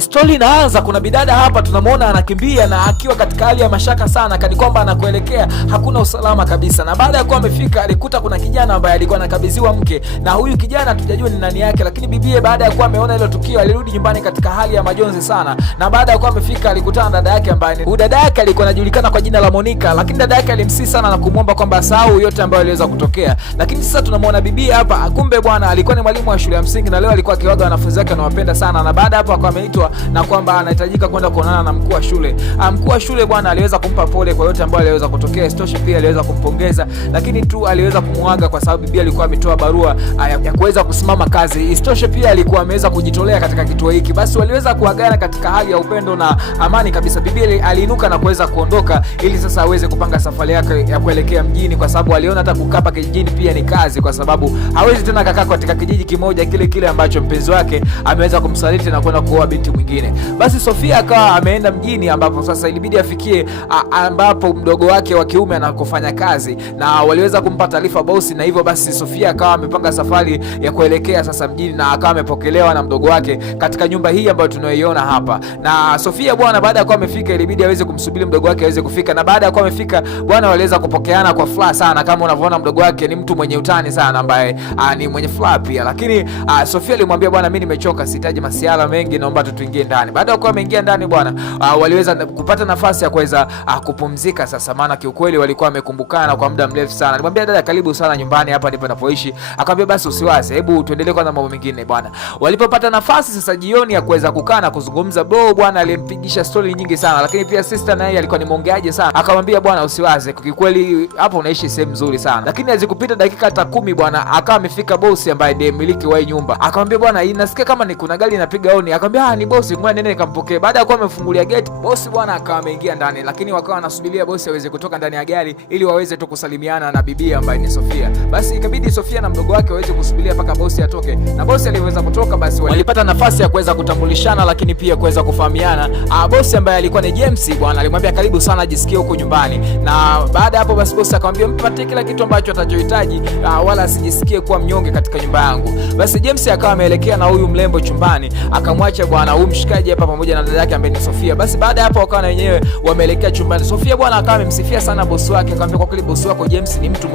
Story inaanza, kuna bidada hapa tunamuona anakimbia na akiwa katika hali ya mashaka sana, kani kwamba anakuelekea hakuna usalama kabisa. Na baada ya kuwa amefika alikuta kuna kijana ambaye alikuwa anakabidhiwa mke, na huyu kijana hatujajua ni nani yake, lakini bibie baada ya kuwa ameona hilo tukio alirudi nyumbani katika hali ya majonzi sana. Na baada ya kuwa amefika alikutana na dada yake ambaye huyu dada yake alikuwa anajulikana kwa jina la Monica, lakini dada yake alimsii sana na kumwomba kwamba asahau yote ambayo aliweza kutokea. Lakini sasa tunamuona bibie hapa, kumbe bwana alikuwa ni mwalimu wa shule ya msingi na leo alikuwa akiwaga wanafunzi wake anawapenda sana. Na baada hapo akawa ameitwa na kwamba anahitajika kwenda kuonana na mkuu wa shule. Mkuu wa shule bwana aliweza kumpa pole kwa yote ambayo aliweza kutokea. Istoshe pia aliweza kumpongeza, lakini tu aliweza kumuaga kwa sababu bibi alikuwa ametoa barua ya kuweza kusimama kazi. Istoshe pia alikuwa ameweza kujitolea katika kituo hiki. Basi waliweza kuagana katika hali ya upendo na amani kabisa. Bibi aliinuka na kuweza kuondoka ili sasa aweze kupanga safari yake ya kuelekea mjini, kwa sababu aliona hata kukapa kijijini pia ni kazi, kwa sababu hawezi tena kakaa katika kijiji kimoja kile ambacho mpenzi wake ameweza kumsaliti na kwenda kuoa binti mwingine. Basi Sofia akawa ameenda mjini, ambapo sasa ilibidi afikie ambapo mdogo wake wa kiume anakofanya kazi, na waliweza kumpa taarifa bosi, na hivyo basi Sofia akawa amepanga safari ya kuelekea sasa mjini, na akawa amepokelewa na mdogo wake katika nyumba hii ambayo tunayoiona hapa. Na Sofia bwana baada ya kuwa amefika ilibidi aweze kumsubiri mdogo wake aweze kufika, na baada ya kuwa amefika bwana waliweza kupokeana kwa furaha sana. Kama unavyoona mdogo wake ni mtu mwenye utani sana ambaye ni mwenye furaha pia, lakini Sofia alimwambia bwana mimi nimechoka, sihitaji masiala mengi, naomba tuingie ndani. Baada ya kuwa ameingia ndani bwana waliweza kupata nafasi ya kuweza kupumzika sasa, maana kiukweli walikuwa wamekumbukana kwa muda mrefu sana. Alimwambia dada karibu sana nyumbani, hapa ndipo napoishi. Akamwambia basi usiwaze, hebu tuendelee kwanza mambo mengine bwana. Walipopata nafasi sasa jioni ya kuweza kukaa na kuzungumza, bro bwana alimpigisha story nyingi sana, lakini pia sister naye alikuwa ni mwongeaji sana. Akamwambia bwana usiwaze, kiukweli hapo unaishi sehemu nzuri sana. Lakini hazikupita dakika hata 10 bwana akawa amefika bosi ambaye ndiye mmiliki wa nyumba. Akamwambia bwana inasikia kama ni kuna gari inapiga honi. Akamwambia ni bosi, ngoja nene nikampokee. Baada ya kuwa amefungulia gate, bosi bwana akawa ameingia ndani, lakini wakawa wanasubiria bosi aweze kutoka ndani ya gari ili waweze tu kusalimiana na bibi ambaye ni Sofia. Basi ikabidi Sofia na mdogo wake waweze kusubiria mpaka bosi atoke, na bosi aliweza kutoka. Basi walipata nafasi ya kuweza kutambulishana, lakini pia kuweza kufahamiana. Bosi ambaye alikuwa ni James bwana alimwambia karibu sana, jisikie huko nyumbani. Na baada hapo basi bosi akamwambia mpate kila kitu ambacho atachohitaji, wala asijisikie kuwa mnyonge katika nyumba yangu. Basi James akawa ameelekea na huyu mlembo chumbani, akamwacha bwana huyu mshikaji hapa pamoja na dada yake ambaye ni Sofia. Basi baada hapo wakawa na wenyewe wameelekea chumbani. Sofia bwana akawa amemsifia sana bosi wake, akamwambia kwa kweli bosi wako James ni mtu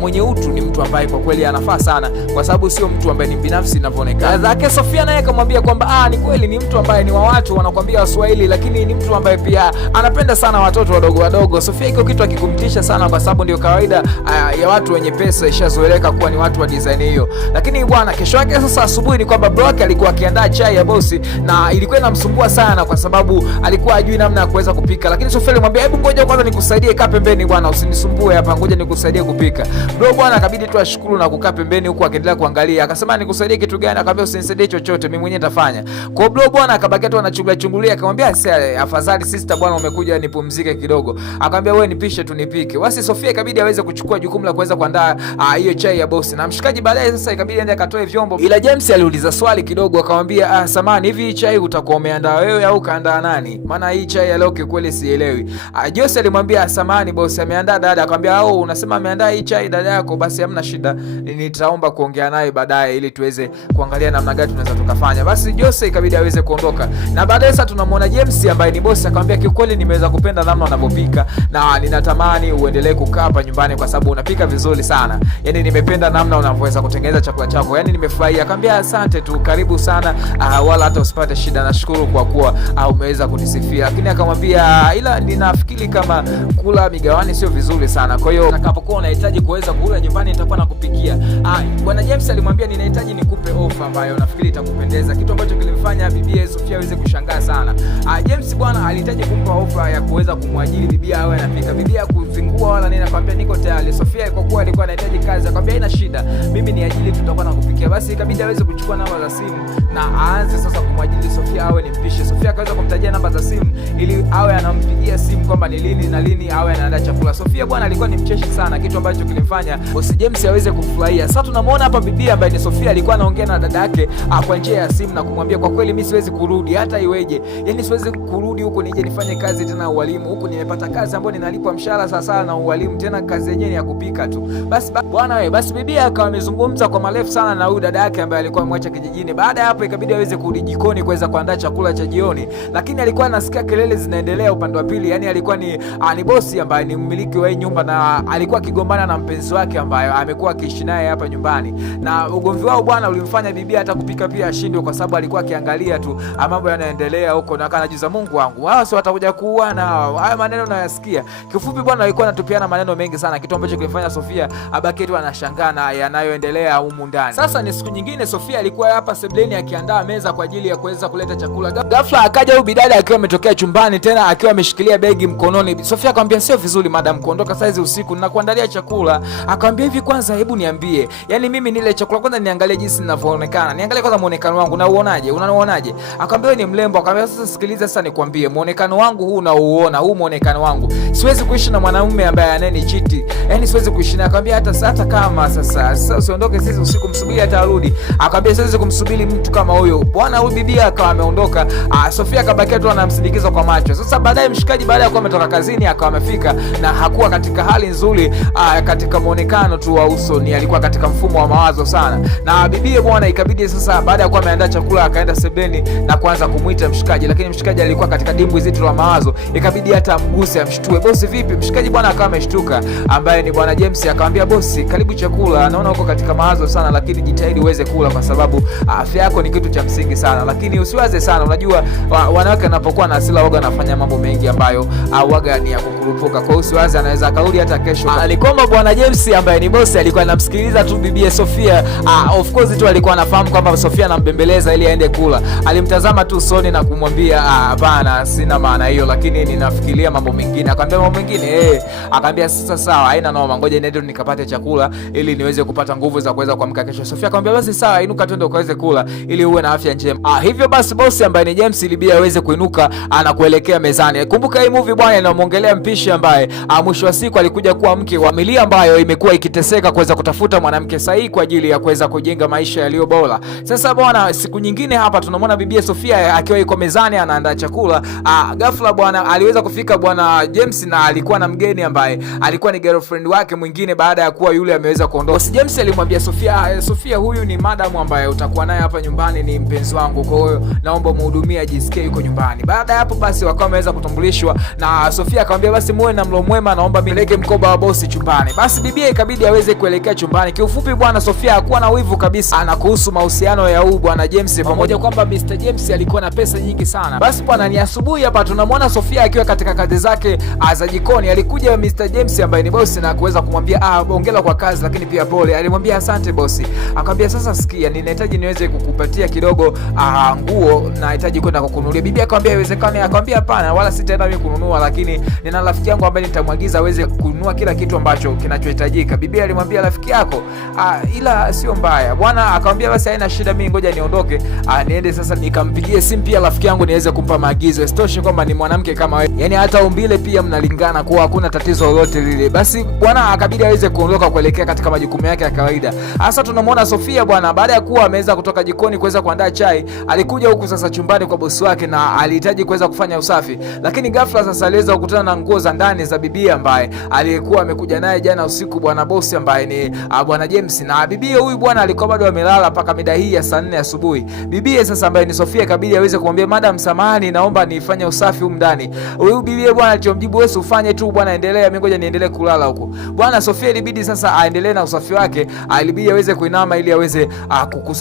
mwenye utu, ni mtu ambaye kwa kweli anafaa sana, kwa sababu sio mtu ambaye ni binafsi inavyoonekana. Dada yake Sofia naye akamwambia kwamba ni kweli ni mtu ambaye ni wa watu wanakuambia Waswahili, lakini ni mtu ambaye pia anapenda sana watoto wadogo. Sofia iko kitu akikumtisha sana, kwa sababu ndio kawaida ya watu wenye pesa, ishazoeleka kuwa ni watu wa design hiyo. Lakini bwana kesho yake sasa asubuhi ni kwamba bro yake alikuwa akiandaa chai ya bosi, na ilikuwa inamsumbua sana kwa sababu alikuwa hajui namna ya kuweza kupika. Lakini Sofia alimwambia hebu ngoja kwanza nikusaidie, kaa pembeni bwana, usinisumbue hapa, ngoja nikusaidie kupika. Bro bwana akabidi tu ashukuru na kukaa pembeni huku akiendelea kuangalia. Akasema nikusaidie kitu gani? Akamwambia usinisaidie chochote, mimi mwenyewe nitafanya. Kwa bro bwana akabaki tu anachungulia. Akamwambia afadhali sister bwana umekuja nipumzike kidogo. Akamwambia wewe nipishe tu nipike. Basi Sofia ikabidi aweze kuchukua jukumu la kuweza kuandaa hiyo chai ya bosi, na mshikaji baadaye sasa ikabidi aende akatoe vyombo. Ila James aliuliza swali kidogo, akamwambia samani, hivi chai utakuwa umeandaa wewe au kaandaa nani? Maana hii chai ya leo kweli sielewi. Jose alimwambia samani bosi ameandaa dada. Akamwambia unasema ameandaa hii chai dada yako, basi hamna shida, nitaomba kuongea naye baadaye ili tuweze kuangalia namna gani tunaweza tukafanya. Basi Jose ikabidi aweze kuondoka, na baadaye sasa tunamwona James ambaye ni bosi akamwambia kiukweli nimeweza kupenda namna unavyopika na ninatamani uendelee kukaa hapa nyumbani kwa sababu unapika vizuri sana. Yaani nimependa namna unavyoweza kutengeneza chakula chako. Yaani nimefurahia. Akamwambia asante tu, karibu sana, wala hata usipate shida, nashukuru kwa kuwa umeweza kunisifia. Lakini akamwambia ila ninafikiri kama kula migawani sio vizuri sana. Kwa hiyo utakapokuwa unahitaji kuweza kula nyumbani nitakuwa nakupikia. Bwana James alimwambia ninahitaji nikupe ofa ambayo nafikiri itakupendeza, kitu ambacho kilimfanya bibi Sofia aweze kushangaa sana. James bwana alihitaji kumpa ofa ya kuweza kumwajiri bibi awe anapika. Bibi kuzingua wala nini, akamwambia niko tayari. Sofia kwa kuwa alikuwa anahitaji kazi akamwambia haina shida, mimi ni ajili tutakuwa nakupikia. Basi ikabidi aweze kuchukua namba za simu na aanze sasa kumwajiri Sofia awe ni mpishi. Sofia akaweza kumtajia namba za simu ili awe anampigia simu kwamba ni lini na lini awe anaandaa chakula. Sofia bwana alikuwa ni mcheshi sana, kitu ambacho kilimfanya bosi James aweze kumfurahia. Sasa tunamuona hapa bibi ambaye ni Sofia alikuwa anaongea na dada yake kwa njia ya simu na kumwambia kwa kweli mimi siwezi kurudi hata iweje. Yaani siwezi kurudi huko nije nifanye kazi tena ualimu. Huko nimepata kazi ambayo ninalipwa mshahara sasa na ualimu, tena kazi yenyewe ni ya kupika tu. Basi bwana wewe, basi bibi akawa amezungumza kwa marefu sana na huyu dada yake ambaye alikuwa amemwacha kijijini. Baada ya hapo ikabidi aweze kurudi jikoni kuweza kuandaa chakula cha jioni, lakini alikuwa anasikia kelele zinaendelea upande wa pili. Yaani alikuwa ni bosi ambaye ni mmiliki wa hii nyumba na alikuwa akigombana na mpenzi wake ambaye amekuwa akiishi naye hapa nyumbani, na ugomvi wao bwana ulimfanya bibi hata kupika pia ashindwe, kwa sababu alikuwa akiangalia tu mambo yanaendelea huko na akanajiza Mungu wangu, hao sio watakuja kuuana hao. Haya maneno nayasikia. Kifupi bwana walikuwa wanatupiana maneno mengi sana, kitu ambacho kilifanya Sofia abaki tu anashangaa na yanayoendelea humu ndani. Sasa ni siku nyingine Sofia alikuwa hapa sebleni akiandaa meza kwa ajili ya kuweza kuleta chakula. Ghafla akaja huyu bidada akiwa ametokea chumbani, tena akiwa ameshikilia begi mkononi. Sofia akamwambia sio vizuri madam kuondoka saizi usiku, ninakuandalia chakula. Akamwambia hivi, kwanza hebu niambie, yani mimi nile chakula kwanza niangalie jinsi ninavyoonekana. Niangalie kwanza muonekano wangu na uonaje? Unauonaje? Akamwambia ni mrembo. Akamwambia sasa sikiliza, sasa nikwambie muonekano wangu huu unauona, huu muonekano wangu. Siwezi kuishi na mwanamume ambaye ananichiti. Yaani siwezi kuishi naye. Akamwambia hata kama sasa usiondoke sisi usiku, msubiri hata arudi. Akamwambia siwezi kumsubiri mtu kama huyo. Bwana huyu bibi akawa ameondoka. Sofia akabaki tu anamsindikiza kwa macho. Sasa baadaye mshikaji baada ya kuwa ametoka kazini akawa amefika na hakuwa katika hali nzuri katika muonekano tu wa uso, ni alikuwa katika mfumo wa mawazo sana. Na bibi bwana ikabidi sasa baada ya kuwa ameandaa chakula akaenda sebeni na kuanza kumuita mshikaji, lakini mshikaji alikuwa katika dimbwi zito la mawazo. Ikabidi hata amguse amshtue. Bosi vipi? Mshikaji bwana akawa ameshtuka, ambaye ni bwana James akamwambia bosi, karibu chakula. Naona uko katika mawazo sana, lakini jitahidi uweze kula kwa sababu afya yako ni kitu cha msingi sana. Lakini usiwaze sana. Unajua wanawake wanapokuwa na hasira waga wanafanya mambo mengi ambayo waga ni ya kukurupuka. Kwa hiyo usiwaze, anaweza akarudi hata kesho. Alikomba bwana James ambaye ni bosi alikuwa anamsikiliza tu bibi Sofia. Of course tu alikuwa anafahamu kwamba Sofia anambembeleza ili aende kula. Alimtazama tu usoni na kumwambia hapana, sina maana hiyo, lakini ninafikiria mambo mengine. Akamwambia mambo mengine? Akamwambia sasa sawa, haina noma, ngoja niende nikapate chakula ili niweze kupata nguvu za kuweza kuamka kesho. Sofia akamwambia basi sawa, inuka twende ukaweze kula ili uwe na afya njema. Hivyo basi bosi ambaye ni James ilibidi aweze kuinuka anakuelekea mezani. Kumbuka hii movie bwana inamuongelea mpishi ambaye mwisho wa siku alikuja kuwa mke wa familia ambayo imekuwa ikiteseka kuweza kutafuta mwanamke sahihi kwa ajili ya kuweza kujenga maisha yaliyo bora. Sasa bwana siku nyingine hapa tunamwona bibi Sofia akiwa yuko mezani anaandaa chakula. Ghafla bwana aliweza kufika bwana James na alikuwa na mgeni ambaye alikuwa ni girlfriend wake mwingine baada ya kuwa yule ameweza kuondoka. Bosi James alimwambia Sofia, huyu ni madam ambaye utakuwa naye hapa nyumbani, ni mpenzi wangu, kwa hiyo naomba muhudumie ajisikie yuko nyumbani. Baada ya hapo basi wakawa wameweza kutambulishwa na Sofia akamwambia basi muwe na mlo mwema, naomba mileke mkoba wa bosi chumbani. Basi bibi ikabidi aweze kuelekea chumbani. Kiufupi bwana Sofia hakuwa na wivu kabisa na kuhusu mahusiano ya huyu bwana James, pamoja kwamba Mr James alikuwa na pesa nyingi sana. Basi bwana ni asubuhi hapa tunamwona Sofia akiwa katika kazi zake za jikoni. Alikuja Mr James ambaye ni bosi na kuweza kumwambia hongera kwa kazi, lakini pia pole. Alimwambia asante bosi. Akamwambia sasa sikia, ninahitaji niweze kukupatia kidogo nguo, nahitaji kwenda kukununulia. Bibi akamwambia haiwezekani. Akamwambia hapana, wala sitaenda mimi kununua, lakini nina rafiki yangu ambaye nitamwagiza aweze kununua kila kitu ambacho kinachohitajika. Bibi alimwambia rafiki yako ila sio mbaya bwana. Akamwambia basi haina shida, mimi ngoja niondoke niende sasa nikampigie simu pia rafiki yangu niweze kumpa maagizo. Isitoshe kwamba ni mwanamke kama wewe, yani hata umbile pia mnalingana, kwa hakuna tatizo lolote lile. Basi bwana akabidi aweze kuondoka kuelekea katika majukumu yake ya kawaida. Sasa tunamwona Sofia bwana baada ya kuwa ameweza kutoka jikoni kuweza kuandaa chai, alikuja huku sasa chumbani kwa bosi wake na alihitaji kuweza kufanya usafi. Lakini ghafla sasa aliweza kukutana na nguo za ndani za bibi ambaye aliyekuwa amekuja naye jana usiku bwana bosi ambaye ni bwana James. Na bibi huyu bwana alikuwa bado amelala mpaka mida hii ya saa 4 asubuhi. Bibi sasa ambaye ni Sofia kabidi aweze kumwambia madam, samahani, naomba nifanye usafi huko ndani. Huyu bibi bwana alichomjibu wewe ufanye tu bwana, endelea, mimi ngoja niendelee kulala huko. Bwana Sofia ilibidi sasa aendelee na usafi wake. Ilibidi aweze kuinama ili aweze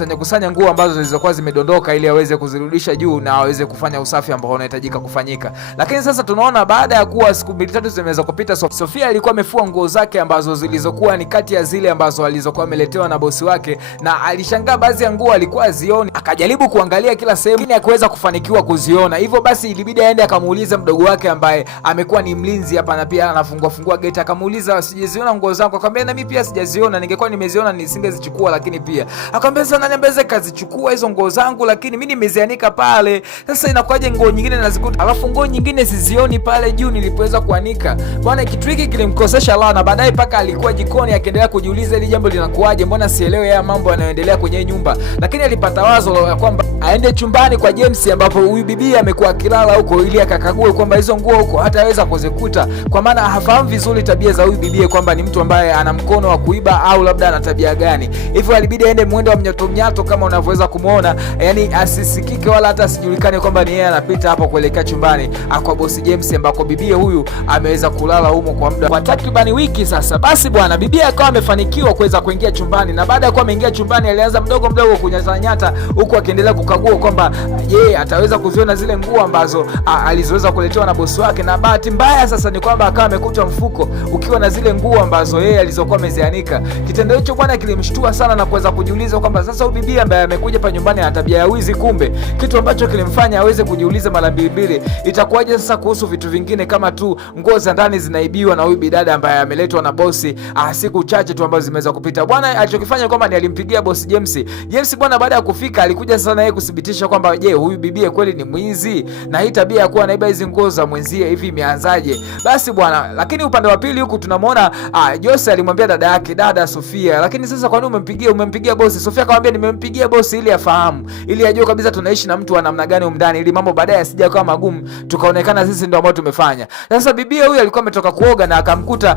kukusanya nguo ambazo zilizokuwa zimedondoka ili aweze kuzirudisha juu na aweze kufanya usafi ambao unahitajika kufanyika. Lakini sasa tunaona baada ya kuwa siku 2-3 zimeweza kupita, Sofia alikuwa amefua nguo zake ambazo zilizokuwa ni kati ya zile ambazo alizokuwa ameletewa na bosi wake, na alishangaa baadhi ya nguo alikuwa azioni. Akajaribu kuangalia kila sehemu lakini hakuweza kufanikiwa kuziona. Hivyo basi ilibidi aende akamuuliza mdogo wake ambaye amekuwa ni mlinzi hapa na pia anafungua geti. Akamuuliza sijaziona nguo zangu. Akamwambia na mimi pia sijaziona, ningekuwa nimeziona nisingezichukua. Lakini pia akamwambia sana niambeze kazichukua hizo nguo zangu, lakini mimi nimezianika pale. Sasa inakuwaje nguo nyingine nazikuta kutafuta, alafu nguo nyingine sizioni pale juu nilipoweza kuanika. Bwana, kitu hiki kilimkosesha raha, na baadaye paka alikuwa jikoni akiendelea kujiuliza hili jambo linakuaje, mbona sielewi haya mambo yanayoendelea kwenye nyumba. Lakini alipata wazo la kwamba aende chumbani kwa James ambapo huyu bibi amekuwa akilala huko, ili akakague kwamba hizo nguo huko hataweza kuzikuta, kwa maana hafahamu vizuri tabia za huyu bibi, kwamba ni mtu ambaye ana mkono wa kuiba au labda ana tabia gani. Hivyo alibidi aende mwendo wa mnyato kama unavyoweza kumuona, yani asisikike wala hata asijulikane kwamba ni yeye anapita hapo kuelekea chumbani kwa boss James, ambako bibi huyu ameweza kulala humo kwa muda wa takriban wiki sasa. Basi bwana, bibi akawa amefanikiwa kuweza kuingia chumbani, na baada ya kuwa ameingia chumbani alianza mdogo kunyatanyata huku akiendelea kukagua kwamba je, ataweza kuziona zile nguo ambazo alizoweza kuletewa na bosi wake. Na bahati mbaya sasa ni kwamba akawa amekuta mfuko ukiwa na zile nguo ambazo yeye alizokuwa amezianika. Kitendo hicho bwana kilimshtua sana na kuweza kujiuliza kwamba sasa huyu bibi ambaye amekuja hapa nyumbani ana tabia ya wizi, kumbe kitu ambacho kilimfanya aweze kujiuliza mara mbili, itakuwaje sasa kuhusu vitu vingine kama tu nguo za ndani zinaibiwa na huyu bidada ambaye ameletwa na bosi siku chache tu ambazo zimeweza kupita. Bwana alichokifanya kwamba ni alimpigia bosi James bwana, baada ya kufika alikuja sana yeye kudhibitisha kwamba je, huyu bibi kweli ni mwizi na hii tabia ya kuwa anaiba hizo nguo za mwenzie hivi imeanzaje? Basi bwana, lakini upande wa pili huku tunamwona Jose alimwambia dada yake, dada Sofia, lakini sasa kwa nini umempigia bosi? Sofia akamwambia nimempigia bosi ili afahamu, ili ajue kabisa tunaishi na mtu wa namna gani umndani, ili mambo baadaye asije kuwa magumu tukaonekana sisi ndio ambao tumefanya. Sasa bibi huyu alikuwa ametoka kuoga na akamkuta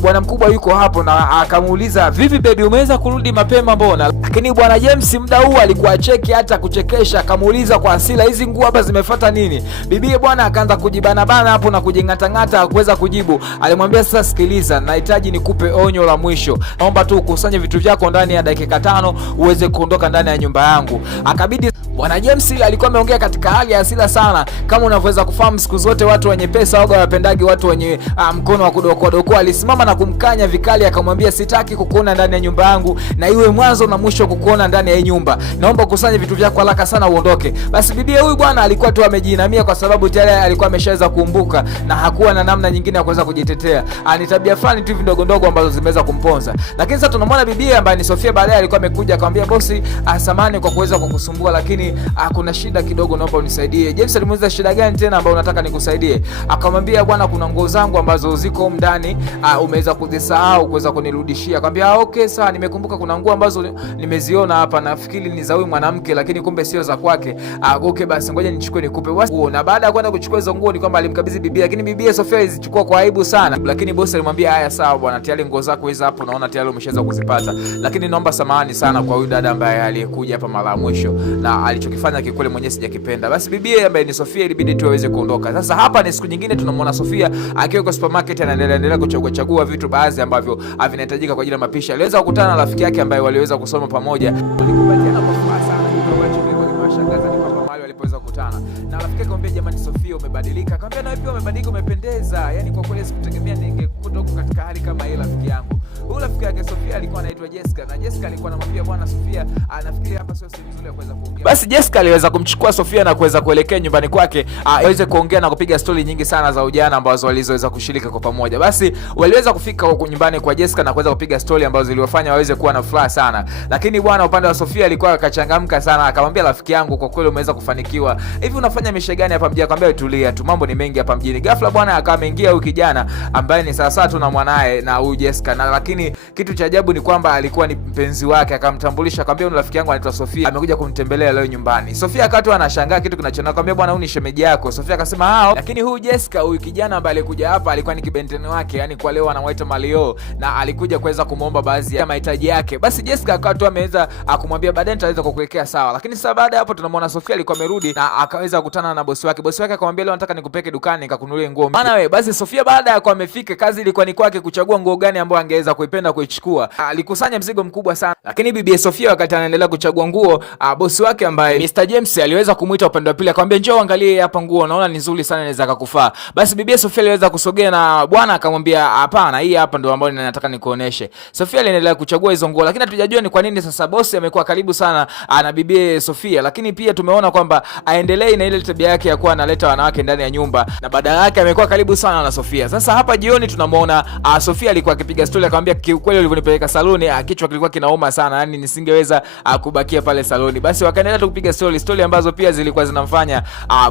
bwana mkubwa yuko hapo, na akamuuliza vipi baby, umeweza kurudi mapema mbona? Lakini bwana James muda huu alikuwa cheki hata kuchekesha, akamuuliza kwa hasira, hizi nguo hapa zimefuata nini? Bibi bwana akaanza kujibana bana hapo na kujingata hakuweza kujibu. Alimwambia sasa, sikiliza, nahitaji nikupe onyo la mwisho, naomba tu ukusanye vitu vyako ndani ya dakika 5 uweze kuondoka ndani ya nyumba yangu. Akabidi bwana James alikuwa ameongea katika hali ya hasira sana. Kama unavyoweza kufahamu, siku zote watu wenye pesa waga wapendagi watu wenye mkono wa kudokoa. Alisimama na kumkanya vikali, akamwambia sitaki kukuona ndani ya nyumba yangu, na iwe mwanzo na mwisho kukuona ndani ya nyumba. Naomba ukusanye vitu vyako haraka sana uondoke. Basi bibi huyu bwana alikuwa tu amejiinamia, kwa sababu tayari alikuwa ameshaweza kuumbuka na hakuwa na namna nyingine ya kuweza kujitetea. Ni tabia fulani tu ndogo ambazo zimeweza kumponza. Lakini sasa tunamwona bibi ambaye ni Sofia, baadaye alikuwa amekuja akamwambia bosi, samahani kwa kuweza kukusumbua, lakini kuna shida kidogo, naomba unisaidie. James alimuuliza shida gani tena ambayo unataka nikusaidie? Akamwambia bwana, kuna nguo zangu ambazo ziko ndani umeweza kuzisahau kuweza kunirudishia. Akamwambia okay sawa, nimekumbuka kuna nguo ambazo nimeziona hapa, nafikiri ni za huyu mwanamke lakini kumbe sio za kwake. Okay basi ngoja nichukue nikupe. Na baada ya kwenda kuchukua hizo nguo ni kwamba alimkabidhi bibi, lakini bibi Sofia alizichukua kwa aibu sana. Lakini bosi alimwambia haya sawa bwana, tayari nguo zako hizo hapo naona tayari umeshaweza kuzipata, lakini naomba samahani sana kwa huyu dada ambaye aliyekuja hapa mara ya mwisho na alichokifanya kikweli mwenyewe sijakipenda. Basi bibi ambaye ni Sofia ilibidi tu aweze kuondoka. Sasa hapa ni siku nyingine tunamwona Sofia akiwa kwa supermarket anaendelea kuchagua vitu baadhi ambavyo vinahitajika kwa ajili ya mapishi. Aliweza kukutana na rafiki yake ambaye waliweza kusoma pamoja. Walikubaliana kwa furaha sana, kitu ambacho kilikuwa kimewashangaza ni kwamba mahali walipoweza kukutana na rafiki yake akamwambia jamani, Sofia umebadilika. Akamwambia na wewe pia umebadilika, umependeza. Yaani kwa kweli sikutegemea ningekukuta huko katika hali kama hii rafiki yangu. Huyu rafiki yake Sofia alikuwa anaitwa Jessica, na Jessica alikuwa anamwambia bwana Sofia, anafikiri hapa sio sehemu nzuri ya kuweza kuongea. Basi Jessica aliweza kumchukua Sofia na kuweza kuelekea nyumbani kwake aweze kuongea na kupiga story nyingi sana za ujana ambazo walizoweza kushirika kwa pamoja. Basi waliweza kufika huko nyumbani kwa Jessica na kuweza kupiga story ambazo ziliwafanya waweze kuwa na furaha sana. Lakini bwana upande wa Sofia alikuwa akachangamka sana, akamwambia rafiki yangu, kwa kweli umeweza kufanikiwa. Hivi unafanya mishe gani hapa mjini? Akamwambia tulia tu, mambo ni mengi hapa mjini. Ghafla bwana akawa ameingia huyu kijana ambaye ni sasa tu na mwanae na huyu Jessica, na lakini kitu cha ajabu ni kwamba alikuwa ni mpenzi wake. Akamtambulisha akamwambia huyu rafiki yangu anaitwa Sofia, amekuja kumtembelea leo nyumbani. Sofia akati anashangaa kitu kinachona, akamwambia bwana huyu ni shemeji yako. Sofia akasema hao, lakini huyu Jessica, huyu kijana ambaye alikuja hapa alikuwa ni kibenteni wake, yani kwa leo anamuita Mario, na alikuja kuweza kumuomba baadhi ya mahitaji yake. Basi Jessica akati ameweza akumwambia baadaye nitaweza kukuwekea sawa. Lakini sasa baada ya hapo tunamwona Sofia alikuwa amerudi na akaweza kukutana na bosi wake. Bosi wake akamwambia leo nataka nikupeke dukani nikakununulie nguo. Maana wewe basi Sofia baada ya kuwa amefika, kazi ilikuwa ni kwake kuchagua nguo gani ambayo angeweza kuipenda kuichukua. Alikusanya mzigo mkubwa sana. Lakini bibi Sofia wakati anaendelea kuchagua nguo, bosi wake ambaye Mr James aliweza kumuita upande wa pili, akamwambia njoo angalie hapa nguo, naona ni nzuri sana, inaweza kukufaa. Basi bibi Sofia aliweza kusogea na bwana akamwambia hapana, hii hapa ndio ambayo ninataka nikuoneshe. Sofia aliendelea kuchagua hizo nguo, lakini hatujajua ni kwa nini sasa bosi amekuwa karibu sana na bibi Sofia. Lakini pia tumeona kwamba aendelee na ile tabia yake ya kuwa analeta wanawake ndani ya nyumba, na badala yake amekuwa karibu sana na Sofia. Sasa hapa jioni tunamwona Sofia alikuwa akipiga story, akamwambia kiukweli ulivyonipeleka saluni kichwa kilikuwa kinauma sana, yani nisingeweza kubakia pale saluni. Basi wakaendelea tu kupiga story ambazo pia zilikuwa zinamfanya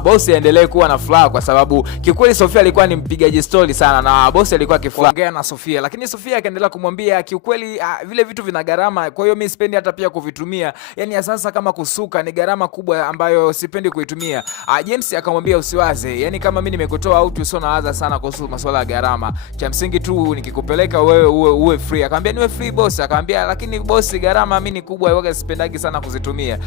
bosi aendelee kuwa na furaha, kwa sababu kiukweli Sofia alikuwa ni mpigaji story sana na bosi alikuwa akifurahi na Sofia. Lakini Sofia akaendelea kumwambia kiukweli vile vitu vina gharama, kwa hiyo mimi sipendi hata pia kuvitumia. Yani sasa kama kusuka ni gharama kubwa ambayo sipendi kuitumia. James akamwambia usiwaze, yani kama mimi nimekutoa out usio nawaza sana kuhusu masuala ya gharama. Cha msingi tu nikikupeleka wewe uwe free. Akamwambia niwe free boss. Akamwambia lakini boss gharama mimi ni kubwa, yoga sipendagi sana kuzitumia.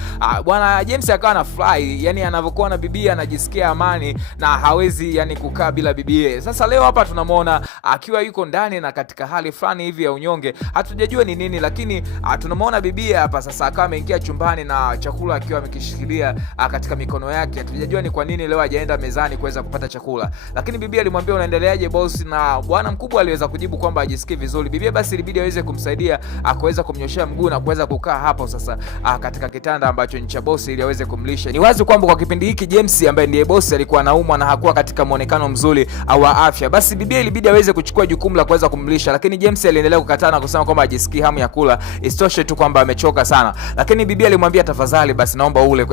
Bwana James akawa na fly, yani anavyokuwa na bibia anajisikia amani na hawezi yani kukaa bila bibie. Sasa leo hapa tunamuona akiwa yuko ndani na katika hali fulani hivi ya unyonge. Hatujajua ni nini, lakini tunamuona bibie hapa sasa akawa ameingia chumbani na chakula akiwa amekishikilia katika mikono yake. Hatujajua ni kwa nini leo hajaenda mezani kuweza kupata chakula. Lakini bibie alimwambia unaendeleaje boss, na bwana mkubwa aliweza kujibu kwamba hajisikii vizuri. Bibie basi ilibidi aweze kumsaidia akaweza kumnyoshea mguu na kuweza kukaa hapo sasa katika kitanda ambacho ni cha boss ili aweze kumlisha. Ni wazi kwamba kwa kipindi hiki James ambaye ndiye boss alikuwa anaumwa na hakuwa katika muonekano mzuri au afya. Basi bibie ilibidi aweze kuchukua jukumu la kuweza kumlisha, lakini James aliendelea kukataa na kusema kwamba hajisikii hamu ya kula, isitoshe tu kwamba amechoka sana. Lakini bibie alimwambia tafadhali basi naomba ule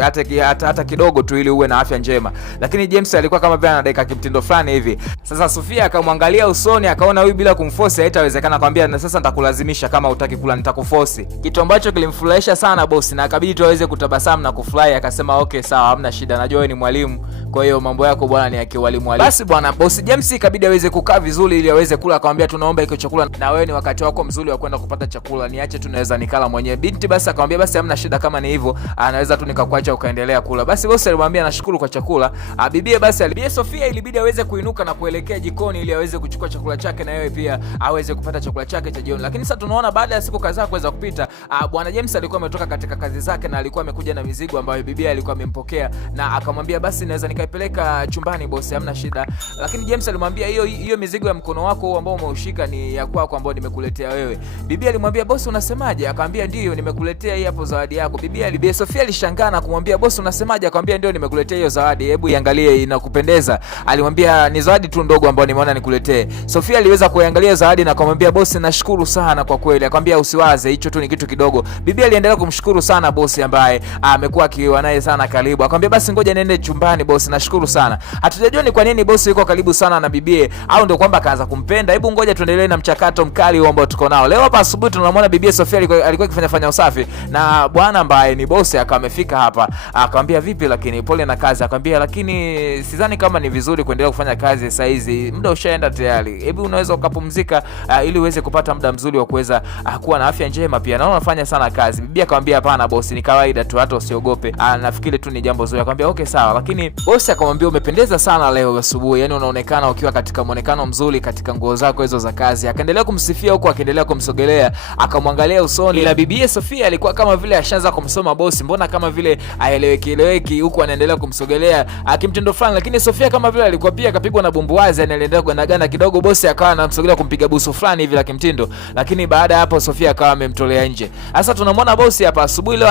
hata kidogo tu ili uwe na afya njema. Lakini James alikuwa kama vile anadaka kimtindo fulani hivi. Sasa Sofia akamwangalia usoni, akaona huyu bila kumforce haitawezekana. Akamwambia na sasa nitakulazimisha, kama hutaki kula nitakuforce. Kitu ambacho kilimfurahisha sana boss na akabidi tu aweze kutabasamu na kufurahi. Akasema okay sawa, hamna shida, najua wewe ni mwalimu, kwa hiyo mambo yako bwana ni ya kiwalimu. Basi bwana boss James ikabidi aweze kukaa vizuri ili aweze kula. Akamwambia tunaomba iko chakula na wewe ni wakati wako mzuri wa kwenda kupata chakula, niache tu naweza nikala mwenyewe. Binti basi akamwambia basi hamna shida, kama ni hivyo anaweza tu nikakuacha ukaendelea kula. Basi boss alimwambia nashukuru kwa chakula. Bibie basi bibie Sofia ilibidi aweze kuinuka na kuelekea jikoni ili aweze kuchukua chakula chake na yeye pia aweze kupata chakula chake cha jioni. Lakini sasa tunaona baada ya siku kadhaa kuweza kupita, bwana James alikuwa ametoka katika kazi zake na alikuwa amekuja na mizigo ambayo bibia alikuwa amempokea, na akamwambia basi naweza nikaipeleka chumbani boss, hamna shida. Lakini James alimwambia hiyo mizigo ya mkono wako ambao umeushika ni ya kwako ambao nimekuletea wewe. Bibia alimwambia boss unasemaje? Akamwambia ndio nimekuletea hii hapo zawadi yako. Bibia Sofia alishangaa na kumwambia boss unasemaje? Akamwambia ndio nimekuletea hiyo zawadi, hebu iangalie inakupendeza. Alimwambia ni zawadi tu ndogo ambayo nimeona nikuletee. Sofia aliweza kuangalia zawadi na akamwambia boss nashukuru sana kwa kweli. Akamwambia usiwaze, hicho tu ni kitu kidogo. Bibia aliendelea kumshukuru sana boss ambaye amekuwa akiwa naye sana karibu. Akamwambia basi ngoja niende chumbani boss, nashukuru sana. Hatujajua ni kwa nini boss yuko karibu sana na bibie au ndio kwamba akaanza kumpenda. Hebu ngoja tuendelee na mchakato mkali huo ambao tuko nao. Leo hapa asubuhi tunamwona bibie Sofia alikuwa akifanya usafi na bwana ambaye ni boss akamefika hapa. Akamwambia vipi lakini pole na kazi. Akamwambia lakini sidhani kama ni vizuri kuendelea kufanya kazi saa hizi, muda ushaenda tayari. Hebu unaweza ukapumzika ili uweze kupata muda mzuri wa kuweza kuwa na afya njema pia. Naona unafanya sana kazi. Bibi akamwambia hapana boss, ni kawaida tu, hata usiogope. Nafikiri tu ni jambo zuri. Akamwambia okay sawa. Lakini boss akamwambia umependeza sana leo asubuhi, yani unaonekana ukiwa katika muonekano mzuri katika nguo zako hizo za kazi. Akaendelea kumsifia huko akiendelea kumsogelea, akamwangalia usoni. Ila bibi Sofia alikuwa kama vile ashaanza kumsoma boss, mbona kama vile aeleweki huko anaendelea kumsogelea akimtendo fulani. Lakini Sofia kama vile alikuwa pia akapigwa na bumbuazi, anaendelea kuandagana kidogo. Boss akawa anamsogelea kumpiga busu fulani hivi la kimtindo. Lakini baada ya hapo Sofia akawa amemtolea nje. Sasa tunamwona boss hapa asubuhi leo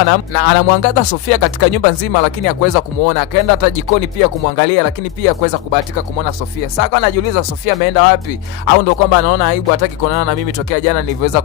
anamwangaza Sofia katika nyumba nzima, lakini hakuweza kumuona. Akaenda hata jikoni pia kumwangalia, lakini pia hakuweza kubahatika kumuona Sofia. Sasa akawa anajiuliza Sofia ameenda wapi, au ndio kwamba anaona aibu hataki kuonana na mimi tokea jana nilivyoweza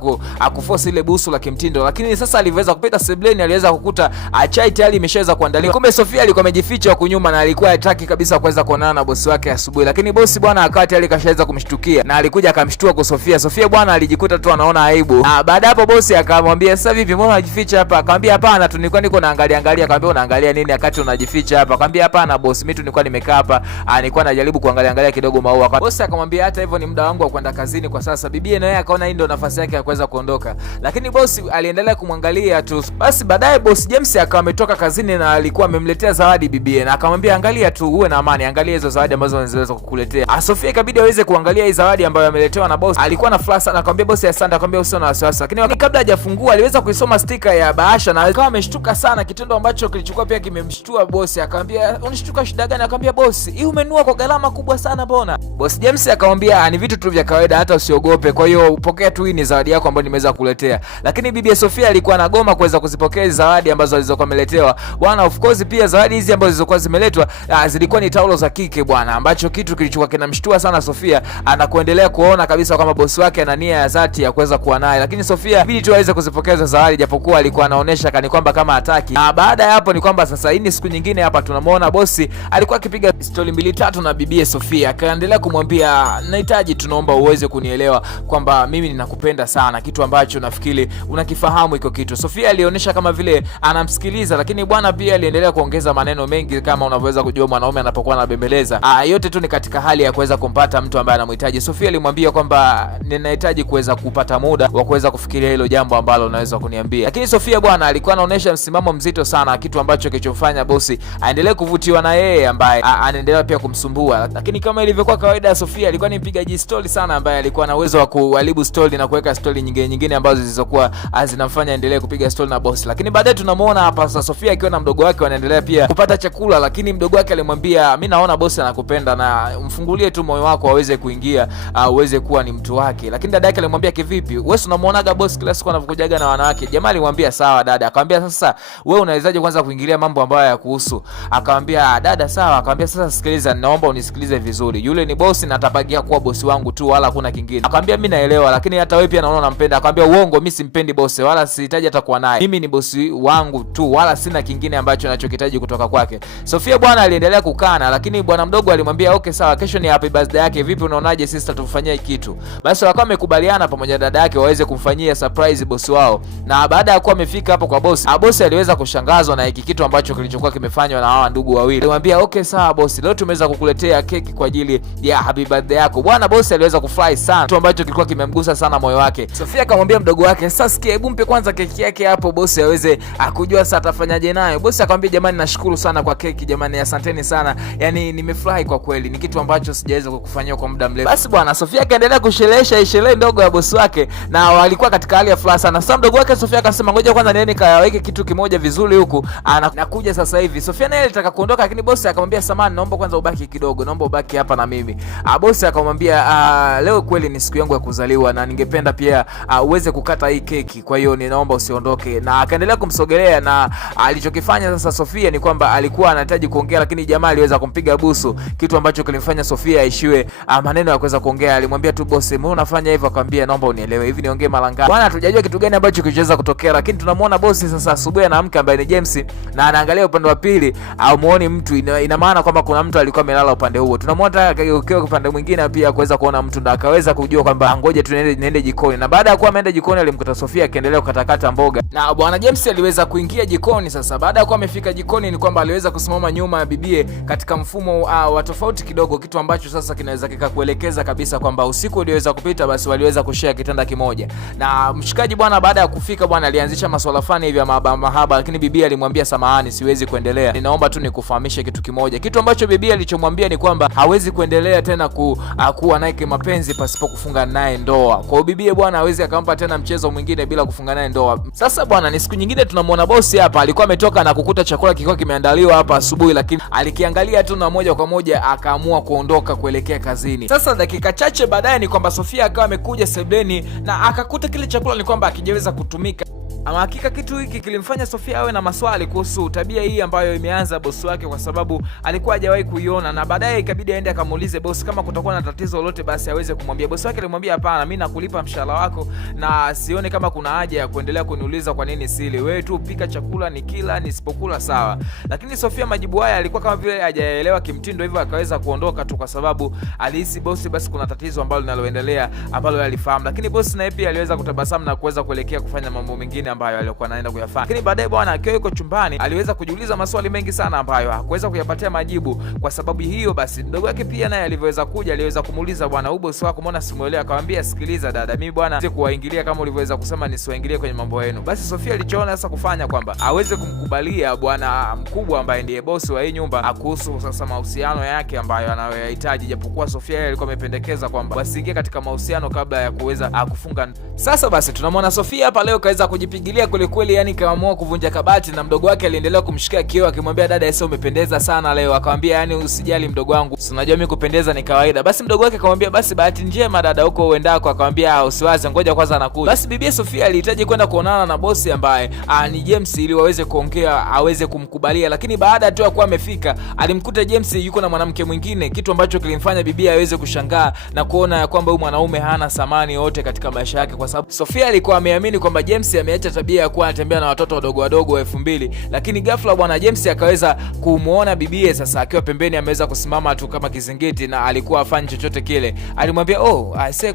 kuforce ile busu la kimtindo. Lakini sasa alivyoweza kupita sebleni aliweza kukuta chai tayari imeshaweza kuandaliwa. Kumbe Sofia alikuwa amejificha huko nyuma na alikuwa hataki kabisa kuweza kuonana na bosi wake asubuhi. Lakini bosi bwana akawa tayari kashaweza kumshtukia na alikuja akamshtua kwa Sofia. Sofia bwana alijikuta tu anaona aibu. Baada hapo bosi akamwambia sasa vipi, mbona unajificha hapa? Akamwambia hapana tu nilikuwa niko naangalia. Akamwambia unaangalia nini wakati unajificha hapa? Akamwambia hapana bosi, mimi tu nilikuwa nimekaa hapa nilikuwa najaribu kuangalia kidogo maua. Bosi akamwambia hata hivyo ni muda wangu wa kwenda kazini kwa sasa. Bibi naye akaona hii ndio nafasi yake ya kuweza kuondoka. Lakini bosi aliendelea kumwangalia tu. Basi baadaye bosi James akawa ametoka kazini na alikuwa amemletea zawadi bibi na akamwambia angalia tu uwe na amani, angalia hizo zawadi ambazo niliweza kukuletea. Sofia ikabidi aweze kuangalia hizo zawadi ambayo ameletewa na bosi. Alikuwa na furaha sana, akamwambia bosi asante. Akamwambia usio na wasiwasi. Lakini kabla hajafungua aliweza kuisoma stika ya bahasha na akawa ameshtuka sana, kitendo ambacho kilichukua pia kimemshtua bosi. Akamwambia unashtuka shida gani? Akamwambia bosi hii umenunua kwa gharama kubwa sana bona. Bosi James akamwambia ni vitu tu vya kawaida, hata usiogope, kwa hiyo upokea tu, hii ni zawadi yako ambayo nimeweza kukuletea. Lakini bibi Sofia alikuwa anagoma kuweza kuzipokea zawadi ambazo alizokuwa ameletewa bwana. Of course pia zawadi hizi ambazo zilizokuwa zimeletwa zilikuwa ni taulo za kike bwana, ambacho kitu kilichokuwa kinamshtua sana Sofia. Anakuendelea kuona kabisa kama bosi wake ana nia ya dhati ya kuweza kuwa naye, lakini Sofia bidi tu aweze kuzipokeza zawadi, japokuwa alikuwa anaonesha kani kwamba kama hataki. Na baada ya hapo ni kwamba sasa hii ni siku nyingine hapa tunamuona bosi alikuwa akipiga story 2-3 na bibie Sofia, akaendelea kumwambia nahitaji, tunaomba uweze kunielewa kwamba mimi ninakupenda sana, kitu ambacho nafikiri unakifahamu iko kitu. Sofia alionyesha kama vile anamsikiliza, lakini bwana pia aliendelea kuongeza maneno mengi, kama unavyoweza kujua mwanaume anapokuwa anabembeleza. Yote tu ni katika hali ya kuweza kumpata mtu ambaye anamhitaji. Sofia alimwambia kwamba ninahitaji kuweza kupata muda wa kuweza kufikiria hilo jambo ambalo unaweza kuniambia. Lakini Sofia bwana alikuwa anaonyesha msimamo mzito sana, kitu ambacho kilichomfanya bosi aendelee kuvutiwa na yeye, ambaye anaendelea pia kumsumbua. Lakini kama ilivyokuwa kawaida ya Sofia, alikuwa ni mpigaji story sana, ambaye alikuwa na uwezo wa kuharibu story na kuweka story nyingine ambazo zilizokuwa zinamfanya endelee kupiga story na bosi. Lakini baadaye tunamuona hapa sasa Sofia akiwa na mdogo wake wanaendelea pia kupata chakula, lakini mdogo wake alimwambia mimi naona bosi anakupenda na mfungulie tu moyo wako aweze kuingia, uweze kuwa ni mtu wake. Lakini dada yake alimwambia kivipi, wewe unamuonaga bosi kila siku anakujaga na wanawake? Jamaa alimwambia sawa dada. Akamwambia sasa wewe unawezaje kwanza kuingilia mambo ambayo hayakuhusu? Akamwambia dada sawa. Akamwambia sasa sikiliza, naomba unisikilize vizuri, yule ni bosi na atabakia kuwa bosi wangu tu, wala hakuna kingine. Akamwambia mimi naelewa, lakini hata wewe pia naona unampenda. Akamwambia uongo, mimi simpendi bosi wala sihitaji hata kuwa naye, mimi ni bosi wangu tu, wala sina kingine ambacho ninachokihitaji kutoka kwake. Sofia bwana aliendelea kukana, lakini bwana mdogo alimwambia okay sawa, kesho ni happy birthday yake, vipi unaonaje sister tumfanyie kitu? Basi wakawa wamekubaliana pamoja na dada yake waweze kumfanyia surprise bosi wao. Na baada ya kuwa amefika hapo kwa bosi, bosi aliweza kushangazwa na hiki kitu ambacho kilichokuwa kimefanywa na hawa ndugu wawili. Alimwambia okay sawa bosi, leo tumeweza kukuletea keki kwa ajili ya happy birthday yako. Bwana bosi aliweza kufurahi sana, kitu ambacho kilikuwa kimemgusa sana moyo wake. Sofia akamwambia mdogo wake sasa sikia, hebu mpe kwanza keki yake hapo bosi aweze kujua sasa atafanyaje nayo. Bosi akamwambia jamani, nashukuru sana kwa keki jamani, asanteni sana, yani nimefurahi kwa kweli, ni kitu ambacho sijaweza kukufanyia kwa muda mrefu. Basi bwana Sofia akaendelea kusherehesha sherehe ndogo ya bosi wake, na walikuwa katika hali ya furaha sana. Sasa mdogo wake Sofia akasema ngoja kwanza niende kaweke kitu kimoja vizuri huku, nakuja sasa hivi. Sofia naye alitaka kuondoka, lakini bosi akamwambia samahani, naomba kwanza ubaki kidogo, naomba ubaki hapa na mimi. Bosi akamwambia leo kweli ni siku yangu ya kuzaliwa na ningependa pia uweze kukata hii keki, kwa hiyo ninaomba usiondoke. Na akaendelea kumsogelea, na alichokifanya sasa Sofia ni kwamba alikuwa anahitaji kuongea, lakini jamaa aliweza kumpiga busu, kitu ambacho kilimfanya Sofia aishiwe maneno ya kuweza kuongea. Alimwambia tu bosi, mbona unafanya hivyo? Akamwambia naomba unielewe, hivi niongee mara ngapi? Bwana hatujajua kitu gani ambacho kilichoweza kutokea, lakini tunamuona bosi sasa asubuhi na mke ambaye ni James, na anaangalia upande wa pili au muone mtu, ina maana kwamba kuna mtu alikuwa amelala upande huo. Tunamuona ukiwa upande mwingine pia kuweza kuona mtu, na akaweza kujua kwamba ngoja tu niende jikoni. Na baada ya kuwa ameenda jikoni, alimkuta Sofia akiendelea kukatakata mboga, na bwana James aliweza kuingia jikoni. Sasa baada ya kuwa amefika jikoni, ni kwamba aliweza kusimama nyuma ya bibie katika mfumo wa tofauti kidogo, kitu ambacho sasa kinaweza kikakuelekeza kabisa kwamba usiku uliweza kupita basi waliweza kushare kitanda kimoja. Na mshikaji bwana baada ya kufika bwana alianzisha masuala fani hivi ya mahaba, lakini bibia alimwambia samahani, siwezi kuendelea, ninaomba tu nikufahamishe kitu kimoja. Kitu ambacho bibia alichomwambia ni kwamba hawezi kuendelea tena kuwa naye kimapenzi pasipo kufunga naye ndoa. Kwa hiyo bibia bwana hawezi akampa tena mchezo mwingine bila kufunga naye ndoa. Sasa bwana ni siku nyingine tunamuona bosi hapa, alikuwa ametoka na kukuta chakula kilikuwa kimeandaliwa hapa asubuhi, lakini alikiangalia tu na moja kwa moja akaamua kuondoka kuelekea kazini. Sasa dakika chache baadaye ni kwamba Sofia akawa amekuja sebleni na akakuta kile chakula ni kwamba hakijaweza kutumika. Ama hakika kitu hiki kilimfanya Sofia awe na maswali kuhusu tabia hii ambayo imeanza bosi wake, kwa sababu alikuwa hajawahi kuiona. Na baadaye ikabidi aende akamuulize bosi kama kutakuwa na tatizo lolote basi aweze kumwambia. Bosi wake alimwambia hapana, mimi nakulipa mshahara wako na sione kama kuna haja ya kuendelea kuniuliza kwa nini sili. Wewe tu pika chakula nikila, nisipokula sawa. Lakini Sofia majibu haya alikuwa kama vile hajaelewa kimtindo, hivyo akaweza kuondoka tu kwa sababu alihisi bosi basi kuna tatizo ambalo linaloendelea ambalo alifahamu. Lakini bosi naye pia aliweza kutabasamu na kuweza kuelekea kufanya mambo mengine ambayo alikuwa anaenda kuyafanya. Lakini baadaye bwana akiwa yuko chumbani aliweza kujiuliza maswali mengi sana ambayo hakuweza kuyapatia majibu. Kwa sababu hiyo basi mdogo wake pia naye alivyoweza kuja aliweza kumuuliza bwana bosi wako mbona simuelewa? Akamwambia sikiliza dada, mimi bwana sikuwaingilia kama ulivyoweza kusema nisiwaingilie kwenye mambo yenu. Basi Sofia alichoona sasa kufanya kwamba aweze kumkubalia bwana mkubwa ambaye ndiye bosi wa hii nyumba kuhusu sasa mahusiano yake ambayo anayoyahitaji, japokuwa Sofia yeye alikuwa amependekeza kwamba wasiingie katika mahusiano kabla ya kuweza kufunga. Sasa basi tunamwona Sofia hapa leo kaweza kujipiga kafigilia kweli kweli, yani kaamua kuvunja kabati, na mdogo wake aliendelea kumshikia kioo akimwambia dada Esa, umependeza sana leo. Akamwambia yani usijali mdogo wangu, unajua mimi kupendeza ni kawaida. Basi mdogo wake akamwambia basi bahati njema dada huko uendako. Akamwambia usiwaze, ngoja kwanza anakuja. Basi bibi Sofia alihitaji kwenda kuonana na bosi ambaye ni James ili waweze kuongea, aweze kumkubalia, lakini baada tu ya kuwa amefika alimkuta James yuko na mwanamke mwingine, kitu ambacho kilimfanya bibi aweze kushangaa na kuona ya kwamba huyu mwanaume hana thamani yote katika maisha yake, kwa sababu Sofia alikuwa ameamini kwamba James ameacha tabia ya kuwa anatembea na watoto wadogo wadogo wa 2000, lakini ghafla bwana James akaweza kumuona bibi sasa akiwa pembeni ameweza kusimama tu kama kizingiti na alikuwa afanye chochote kile. Alimwambia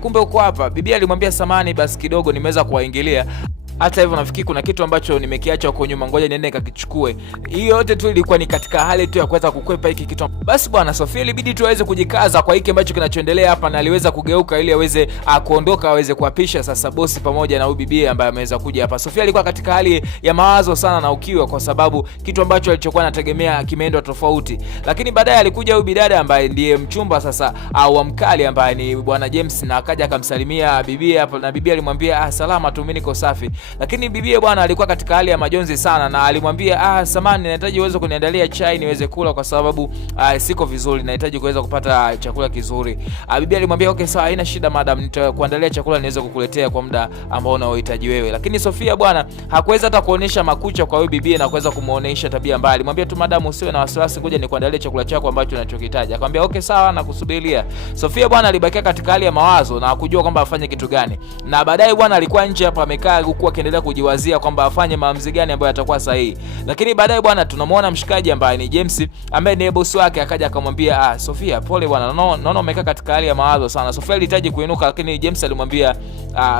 kumbe uko hapa. Bibi alimwambia samani basi kidogo nimeweza kuwaingilia, hata hivyo nafikiri kuna kitu ambacho nimekiacha huko nyuma, ngoja niende nikakichukue. Hiyo yote tu ilikuwa ni katika hali tu ya kuweza kukwepa hiki kitu. Basi bwana Sofia ilibidi tu aweze kujikaza kwa hiki ambacho kinachoendelea hapa, na aliweza kugeuka ili aweze kuondoka, aweze kuapisha sasa bosi pamoja na bibi ambaye ameweza kuja hapa. Sofia alikuwa katika hali ya mawazo sana na ukiwa, kwa sababu kitu ambacho alichokuwa anategemea kimeenda tofauti. Lakini baadaye alikuja huyu bidada ambaye ndiye mchumba sasa au mkali ambaye ni bwana James, na akaja akamsalimia bibi hapa, na bibi alimwambia salama tu, mimi niko safi. Lakini bibi bwana alikuwa katika hali ya majonzi sana, na alimwambia samani, nahitaji uweze kuniandalia chai niweze kula, kwa sababu siko vizuri, nahitaji kuweza kupata chakula kizuri. Bibi alimwambia okay sawa, haina shida madam, nitakuandalia chakula niweze kukuletea kwa muda ambao unaohitaji wewe. Lakini Sofia bwana hakuweza hata kuonesha makucha kwa huyu bibi na kuweza kumuonesha tabia mbaya. Alimwambia tu madam, usiwe na wasiwasi, ngoja nikuandalie chakula chako ambacho unachokihitaji. Akamwambia okay sawa, nakusubiria. Sofia bwana alibakia katika hali ya mawazo na hakujua kwamba afanye kitu gani, na baadaye bwana alikuwa nje hapa amekaa huku akiendelea kujiwazia kwamba afanye maamuzi gani ambayo yatakuwa sahihi. Lakini baadaye bwana tunamuona mshikaji ambaye ni James ambaye ni boss wake akaja akamwambia Sofia, pole bwana, naona umekaa katika hali ya mawazo sana. Sofia alihitaji kuinuka, lakini James alimwambia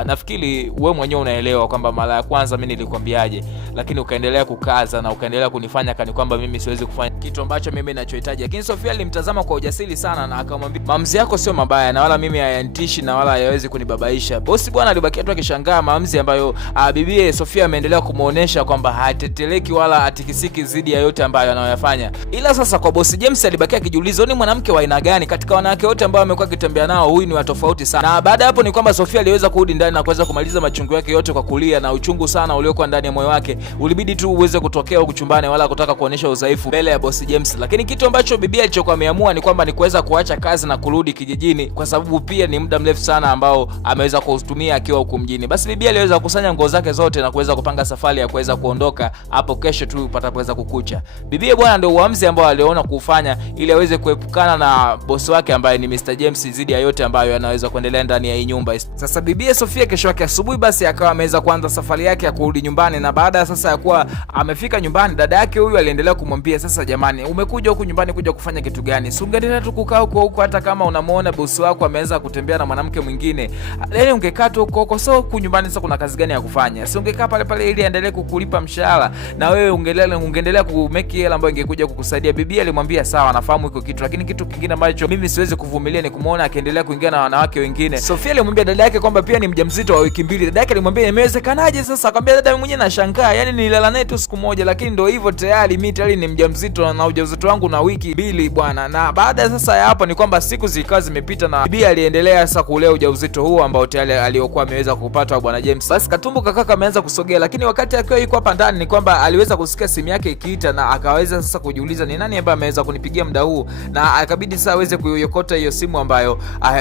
nafikiri wewe mwenyewe unaelewa kwamba mara ya kwanza mimi nilikwambiaje, lakini ukaendelea kukaza na ukaendelea kunifanya kani kwamba mimi siwezi kufanya kitu ambacho mimi ninachohitaji. Lakini Sofia alimtazama kwa ujasiri sana na akamwambia maamuzi yako sio mabaya na wala mimi hayanitishi na wala hayawezi kunibabaisha. Bosi bwana alibakia tu akishangaa maamuzi ambayo bibi Sofia ameendelea kumuonesha kwamba hateteleki wala hatikisiki zidi ya yote ambayo anayoyafanya. Ila sasa kwa bosi James alibakia akijiuliza ni mwanamke wa aina gani katika wanawake wote ambao amekuwa akitembea nao, huyu ni wa tofauti sana. Na baada hapo ni kwamba Sofia aliweza kurudi ndani na kuweza kumaliza machungu yake yote kwa kulia, na uchungu sana uliokuwa ndani ya moyo wake ulibidi tu uweze kutokea huko chumbani, wala kutaka kuonesha udhaifu mbele ya bosi James. Lakini kitu ambacho bibi alichokuwa ameamua ni kwamba ni kuweza kuacha kazi na kurudi kijijini, kwa sababu pia ni muda mrefu sana ambao ameweza kuutumia akiwa huko mjini. Basi bibi aliweza kukusanya nguo zake zote na kuweza kupanga safari ya kuweza kuondoka hapo kesho tu patapoweza kukucha. Bibi bwana ndio uamuzi ambao aliona kufanya ili aweze kuepukana na bosi wake ambaye ni Mr James zidi ya yote ambayo anaweza kuendelea ndani ya hii nyumba. Sasa bibi Sofia kesho yake asubuhi basi akawa ameweza kuanza safari yake ya kurudi nyumbani, na baada sasa ya kuwa amefika nyumbani, dada yake huyu aliendelea kumwambia sasa, jamani, umekuja huku nyumbani kuja kufanya kitu gani? Si ungeendelea tu kukaa huko hata kama unamuona bosi wako ameweza kutembea na mwanamke mwingine. Leo ungekaa tu huko, so huku nyumbani sasa kuna kazi gani ya kufanya? Si ungekaa pale ili aendelee kukulipa mshahara na wewe ungeendelea kumeki hela ambayo ingekuja kukusaidia. Bibi alimwambia sawa, nafahamu iko kitu, lakini kitu kingine ambacho mimi siwezi kuvumilia ni kumuona akiendelea kuingia na wanawake wengine. Sofia alimwambia dada yake kwamba pia ni mjamzito wa wiki 2. Dada yake alimwambia imewezekanaje sasa? Akamwambia dada, mwenyewe nashangaa, yani nilala naye tu siku moja, lakini ndio hivyo tayari mimi tayari ni mjamzito na ujauzito wangu na wiki 2 bwana. Na baada sasa ya hapo ni kwamba siku zikawa zimepita na bibi aliendelea sasa kulea ujauzito huo ambao tayari aliokuwa ameweza kupata bwana James. Basi katumbo kakaka ameanza kusogea, lakini wakati akiwa yuko hapa ndani ni kwamba aliweza kusikia simu yake ikiita, na akaweza sasa kujiuliza ni nani ambaye ameweza kunipigia muda huu, na akabidi sasa aweze kuyokota hiyo simu ambayo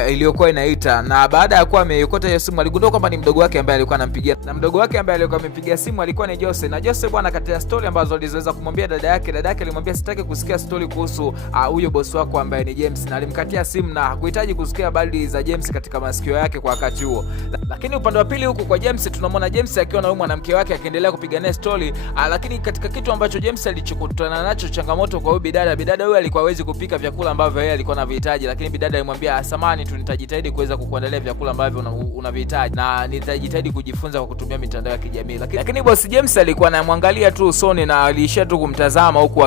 iliyokuwa inaita. Na baada ya kuwa ameyokota hiyo simu aligundua kwamba ni mdogo wake ambaye alikuwa anampigia, na mdogo wake ambaye alikuwa amempigia simu alikuwa ni Jose. Na Jose bwana katika story ambazo alizoweza kumwambia dada yake alimwambia sitaki kusikia story kuhusu huyo boss wako ambaye ni James, na alimkatia simu na hakuhitaji kusikia habari za James katika masikio yake kwa wakati huo. Lakini upande wa pili huko kwa James tunamwona James akiwa na mwanamke wake akiendelea kupigania story, lakini katika kitu ambacho James alichokutana nacho changamoto kwa huyu bidada huyu alikuwa hawezi kupika vyakula ambavyo yeye alikuwa anavihitaji, lakini bidada alimwambia samani tu, nitajitahidi kuweza kukuandalia vyakula ambavyo unavihitaji na nitajitahidi kujifunza kwa kutumia mitandao ya kijamii. Lakini boss James alikuwa anamwangalia tu usoni na aliishia tu kumtazama huku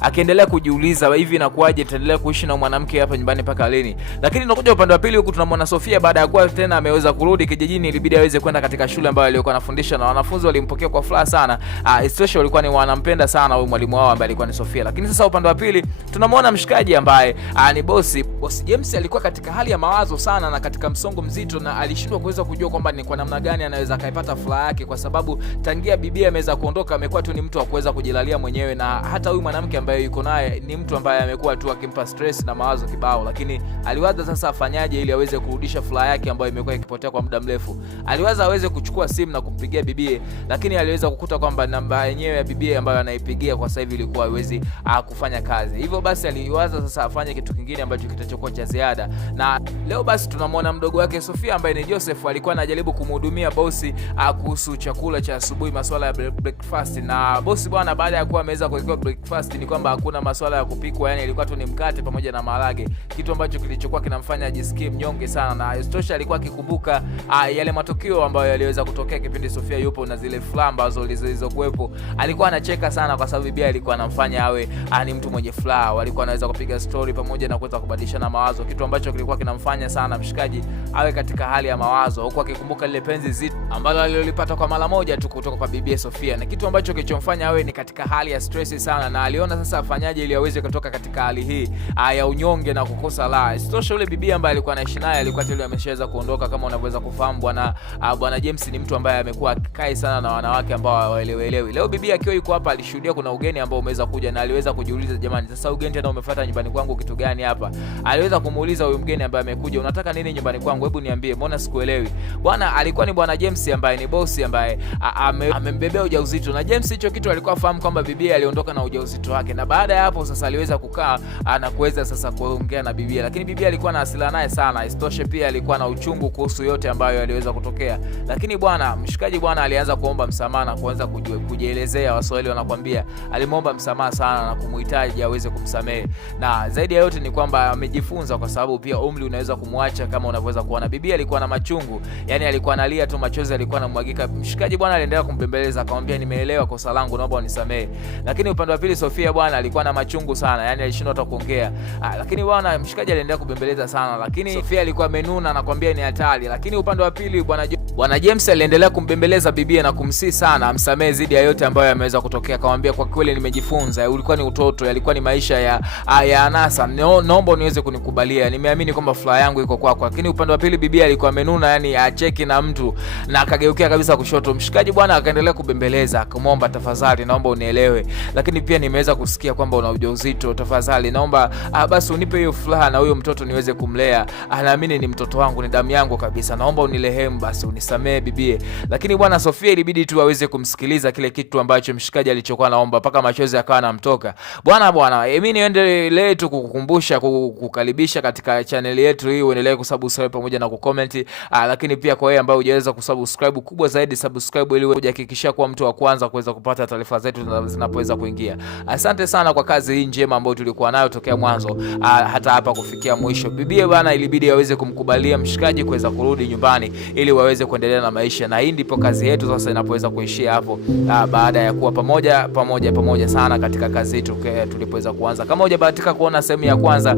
akiendelea kujiuliza hivi inakuaje taendelea kuishi na mwanamke hapa nyumbani mpaka lini. Lakini tunakuja upande wa pili huku tunamwona Sofia baada ya kuwa tena ameweza kurudi kijijini, ilibidi aweze kwenda katika shule ambayo alikuwa anafundisha, na wanafunzi walimpokea kwa furaha sana. Especially walikuwa ni wanampenda sana huyu mwalimu wao ambaye alikuwa ni Sofia. Lakini sasa upande wa pili tunamwona mshikaji ambaye ni boss James alikuwa katika hali ya mawazo sana na katika msongo mzito, na alishindwa kuweza kujua kwamba ni kwa namna gani anaweza kaipata furaha yake, kwa sababu tangia bibi ameweza kuondoka amekuwa tu ni mtu wa kuweza kujilalia mwenyewe, na hata huyu mwanamke ambaye yuko naye ni mtu ambaye amekuwa tu akimpa stress na mawazo kibao. Lakini aliwaza sasa afanyaje ili aweze kurudisha furaha yake ambayo imekuwa ikipotea kwa muda mrefu. Aliwaza aweze kuchukua simu na kumpigia bibi, lakini aliweza kukuta kwamba namba yenyewe ya bibi ambayo anaipigia kwa sasa hivi ilikuwa haiwezi kufanya kazi. Hivyo basi aliwaza sasa afanye kitu kingine ambacho kitachokuwa cha ziada. Na leo basi tunamwona mdogo wake Sofia ambaye ni Joseph alikuwa anajaribu kumhudumia bosi kuhusu chakula cha asubuhi, masuala ya breakfast. Na bosi bwana, baada ya kuwa ameweza kuweka breakfast, ni kwamba hakuna masuala ya kupikwa, yani ilikuwa tu ni mkate pamoja na maharage, kitu ambacho kilichokuwa kinamfanya ajisikie mnyonge sana. Na istosha alikuwa akikumbuka yale matukio ambayo yaliweza kutokea kipindi Sofia yupo na zile furaha ambazo zilizokuwepo. Alikuwa anacheka sana kwa sababu bibi alikuwa anamfanya awe ni mtu mwenye furaha. Walikuwa anaweza kupiga story pamoja na kuweza kubadilishana mawazo, kitu ambacho kilikuwa kinamfanya sana mshikaji awe katika hali ya mawazo, huku akikumbuka lile penzi zito ambalo alilolipata kwa mara moja tu kutoka kwa bibi Sofia, na kitu ambacho kilichomfanya awe ni katika hali ya stress sana. Na aliona sasa afanyaje ili aweze kutoka katika hali hii ya unyonge na kukosa raha. Sitosha yule bibi ambaye alikuwa anaishi naye alikuwa tayari ameshaweza kuondoka. Kama unavyoweza kufahamu, bwana James ni mtu ambaye amekuwa akikai sana na wanawake ambao hawaelewelewi. Leo bibi akiwa yuko hapa alishuhudia kuna ugeni ambao umeweza kuja, na aliweza kujiuliza, jamani, sasa ugeni tena umefuata nyumbani kwangu kitu gani hapa? Aliweza kumuuliza huyu mgeni ambaye amekuja, unataka nini nyumbani kwangu? Hebu niambie, mbona sikuelewi? Bwana alikuwa ni bwana James ambaye ni bosi ambaye amembebea ujauzito, na James hicho kitu alikuwa afahamu kwamba bibi aliondoka na ujauzito wake. Na baada ya hapo sasa aliweza kukaa na kuweza sasa kuongea na bibi, lakini bibi alikuwa na hasira naye sana. Isitoshe pia alikuwa na uchungu kuhusu yote ambayo aliweza kutokea. Lakini bwana mshikaji alianza kuomba msamaha na kuanza kujielezea. Waswahili wanakuambia alimuomba msamaha sana na kumuhitaji aweze kumsamehe. Na zaidi ya yote ni kwamba amejifunza, kwa sababu pia umri unaweza kumwacha. Kama unavyoweza kuona bibi alikuwa na machungu, yani alikuwa analia tu, machozi alikuwa yanamwagika. Mshikaji aliendelea kumbembeleza, akamwambia nimeelewa kosa langu, naomba unisamehe. Lakini upande wa pili Sofia alikuwa na machungu sana, yani alishindwa hata kuongea. Lakini mshikaji aliendelea kubembeleza sana, lakini Sofia alikuwa amenuna na kwambia ni hatari. Lakini upande wa pili bwana James aliendelea kumbembeleza bibi na kumsihi sana amsamehe zidi ya yote ambayo yameweza kutokea. Akamwambia kwa kweli nimejifunza, ulikuwa ni utoto, yalikuwa ni maisha ya anasa, naomba uniweze kunikubalia, nimeamini kwamba furaha yangu iko kwako. Lakini upande wa pili bibi alikuwa amenuna, yani acheki na mtu, na akageukia kabisa kushoto. Mshikaji akaendelea kubembeleza, akamwomba tafadhali, naomba unielewe, lakini pia nimeweza kusikia kwamba una ujauzito, tafadhali naomba basi unipe hiyo furaha na huyo mtoto niweze kumlea. Naamini ni mtoto wangu, ni damu yangu kabisa, naomba unirehemu basi, unisamehe bibi. Lakini Sofia ilibidi tu aweze kumsikiliza kile kitu ambacho mshikaji alichokuwa naomba, paka machozi akawa anamtoka. Mimi niendelee tu kukukumbusha, kukaribisha katika channel yetu hii, uendelee kusubscribe pamoja na kucomment. Lakini pia kwa wewe ambao hujaweza kusubscribe, kubwa zaidi subscribe ili ujihakikishia kuwa mtu wa kwanza kuweza kupata taarifa zetu zinapoweza kuingia. Asante sana kwa kazi hii njema ambayo tulikuwa nayo tokea mwanzo hata hapa kufikia mwisho. Bibi ilibidi aweze kumkubalia mshikaji kuweza kurudi nyumbani ili waweze kuendelea na maisha, na hii ndipo kazi yetu sasa inapoweza kuishia hapo, baada ya kuwa pamoja sana katika kazi yetu tulipoweza kuanza. Kama hujabahatika kuona sehemu ya kwanza,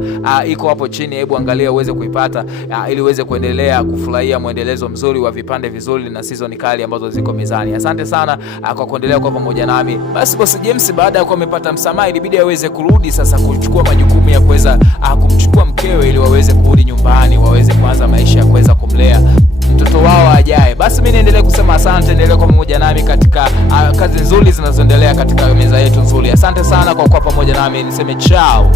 iko hapo chini, hebu angalia uweze kuipata ili uweze kuendelea kufurahia muendelezo mzuri wa vipande vizuri na season kali ambazo ziko mezani. Asante sana kwa kuendelea kwa pamoja nami. Basi boss James baada ya kuwa amepata msamaha, ilibidi aweze kurudi sasa kuchukua majukumu ya kuweza kumchukua mkewe ili waweze kurudi nyumbani, waweze kuanza maisha ya kuweza kumlea mtoto wao ajaye. Basi mimi niendelee kusema asante, endelea kwa pamoja nami katika kazi nzuri zinazoendelea katika meza yetu nzuri. Asante sana kwa kuwa pamoja nami, niseme ciao.